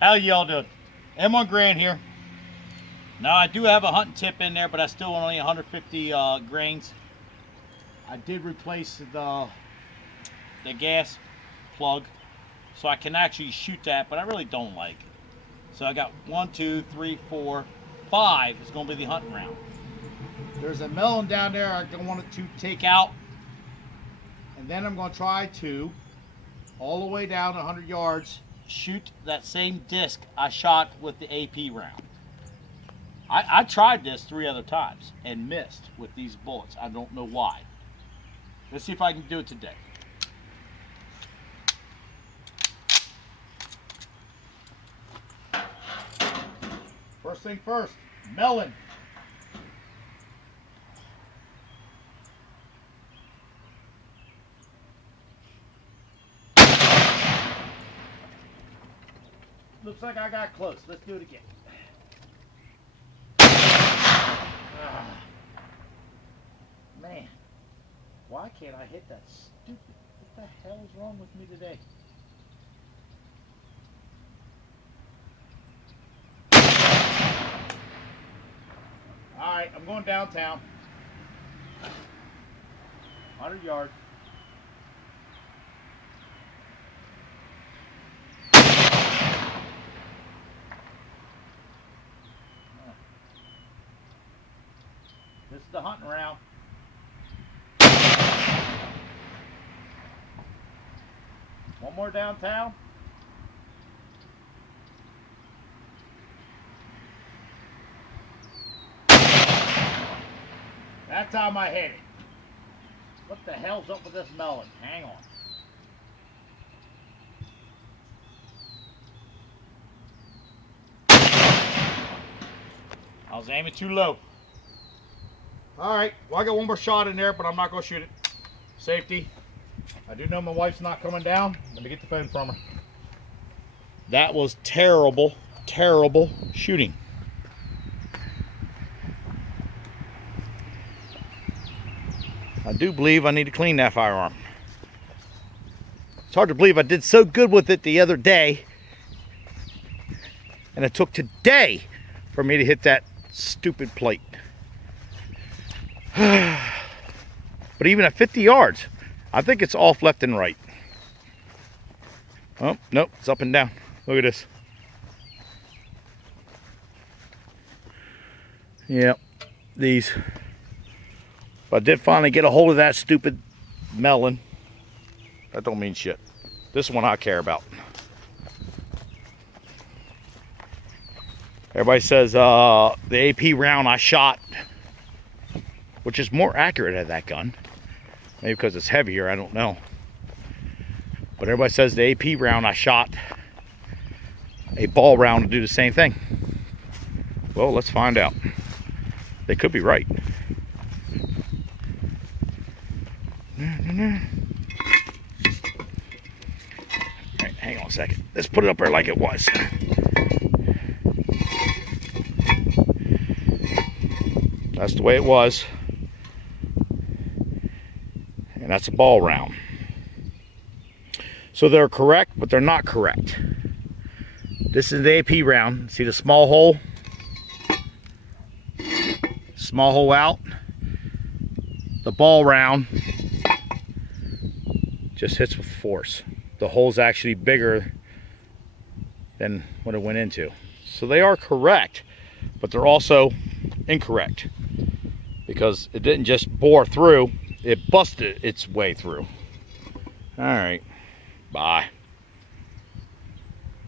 How y'all doing? M1 Garand here. Now I do have a hunting tip in there, but I still only 150 grains. I did replace the gas plug, so I can actually shoot that, but I really don't like it. So I got 1, 2, 3, 4, 5 is going to be the hunting round. There's a melon down there I wanted to take out, and then I'm going to try to, all the way down 100 yards, shoot that same disc I shot with the AP round. I tried this 3 other times and missed with these bullets. I don't know why. Let's see if I can do it today. First thing first, melon. Looks like I got close. Let's do it again. Man, why can't I hit that stupid? What the hell is wrong with me today? Alright, I'm going downtown. 100 yards. This is the hunting round. One more downtown. That time I hit it. What the hell's up with this melon? Hang on. I was aiming too low. Alright, well I got one more shot in there, but I'm not going to shoot it. Safety. I do know my wife's not coming down. Let me get the phone from her. That was terrible, terrible shooting. I do believe I need to clean that firearm. It's hard to believe I did so good with it the other day, and it took today for me to hit that stupid plate. But even at 50 yards, I think it's off left and right. Oh, nope, it's up and down. Look at this. Yep, these. But I did finally get a hold of that stupid melon. That don't mean shit. This one I care about. Everybody says the AP round I shot, which is more accurate at that gun. Maybe because it's heavier, I don't know. But everybody says the AP round I shot a ball round to do the same thing. Well, let's find out. They could be right. Alright, hang on a second. Let's put it up there like it was. That's the way it was. And that's a ball round. So they're correct, but they're not correct. This is the AP round. See the small hole? Small hole out. The ball round just hits with force. The hole's actually bigger than what it went into. So they are correct, but they're also incorrect because it didn't just bore through, it busted its way through. All right, bye.